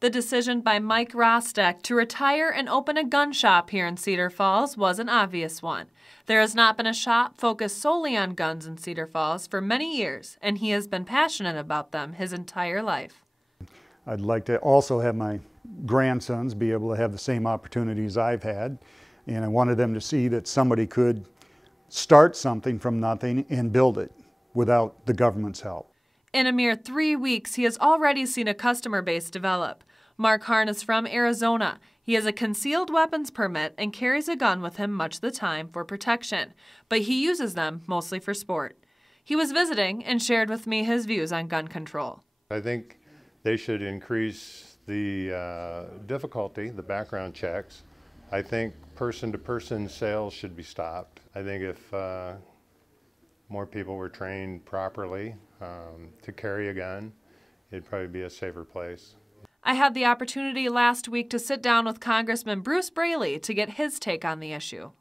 The decision by Mike Rosteck to retire and open a gun shop here in Cedar Falls was an obvious one. There has not been a shop focused solely on guns in Cedar Falls for many years, and he has been passionate about them his entire life. I'd like to also have my grandsons be able to have the same opportunities I've had, and I wanted them to see that somebody could start something from nothing and build it without the government's help. In a mere 3 weeks, he has already seen a customer base develop. Mark Harn is from Arizona. He has a concealed weapons permit and carries a gun with him much of the time for protection, but he uses them mostly for sport. He was visiting and shared with me his views on gun control. I think they should increase the difficulty, the background checks. I think person-to-person sales should be stopped. I think if more people were trained properly to carry a gun, it'd probably be a safer place. I had the opportunity last week to sit down with Congressman Bruce Braley to get his take on the issue.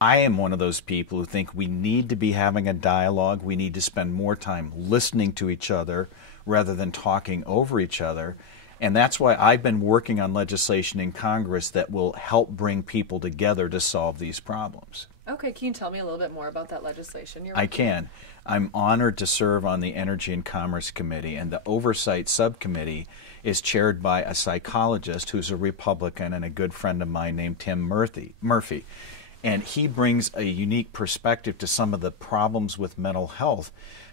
I am one of those people who think we need to be having a dialogue. We need to spend more time listening to each other rather than talking over each other. And that's why I've been working on legislation in Congress that will help bring people together to solve these problems. Okay, can you tell me a little bit more about that legislation you're I can. I'm honored to serve on the Energy and Commerce Committee, and the Oversight Subcommittee is chaired by a psychologist who's a Republican and a good friend of mine named Tim Murphy. And he brings a unique perspective to some of the problems with mental health.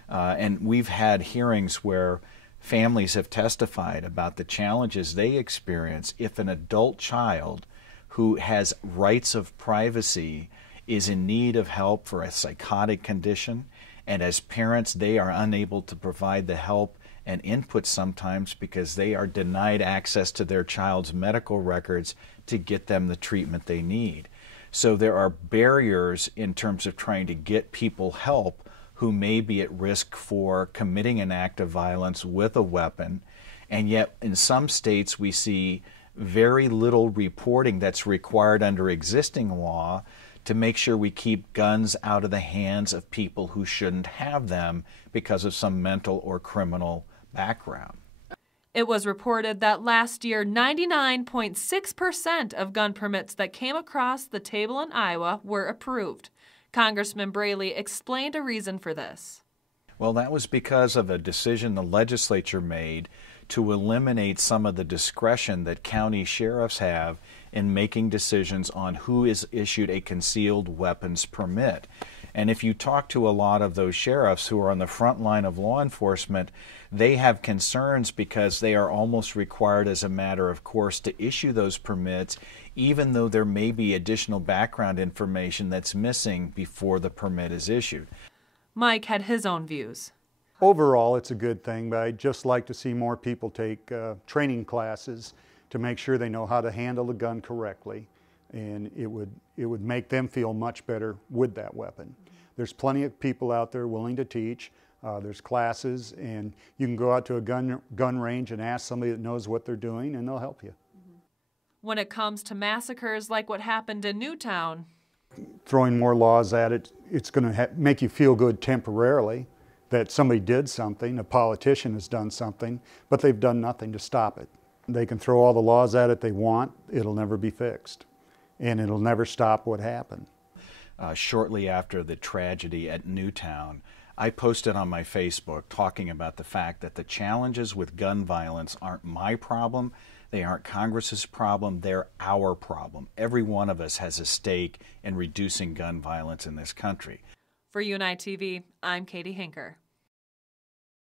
And we've had hearings where families have testified about the challenges they experience if an adult child who has rights of privacy is in need of help for a psychotic condition, and as parents they are unable to provide the help and input sometimes because they are denied access to their child's medical records to get them the treatment they need. So there are barriers in terms of trying to get people help who may be at risk for committing an act of violence with a weapon, and yet in some states we see very little reporting that's required under existing law to make sure we keep guns out of the hands of people who shouldn't have them because of some mental or criminal background. It was reported that last year 99.6% of gun permits that came across the table in Iowa were approved. Congressman Braley explained a reason for this. Well, that was because of a decision the legislature made to eliminate some of the discretion that county sheriffs have in making decisions on who is issued a concealed weapons permit. And if you talk to a lot of those sheriffs who are on the front line of law enforcement, they have concerns because they are almost required as a matter of course to issue those permits, even though there may be additional background information that's missing before the permit is issued. Mike had his own views. Overall, it's a good thing, but I'd just like to see more people take training classes to make sure they know how to handle the gun correctly, and it would make them feel much better with that weapon. There's plenty of people out there willing to teach. There's classes, and you can go out to a gun range and ask somebody that knows what they're doing, and they'll help you. When it comes to massacres like what happened in Newtown, throwing more laws at it, it's going to make you feel good temporarily that somebody did something, a politician has done something, but they've done nothing to stop it. They can throw all the laws at it they want, it'll never be fixed, and it'll never stop what happened. Shortly after the tragedy at Newtown, I posted on my Facebook talking about the fact that the challenges with gun violence aren't my problem, they aren't Congress's problem, they're our problem. Every one of us has a stake in reducing gun violence in this country. For UNI-TV, I'm Katie Huinker.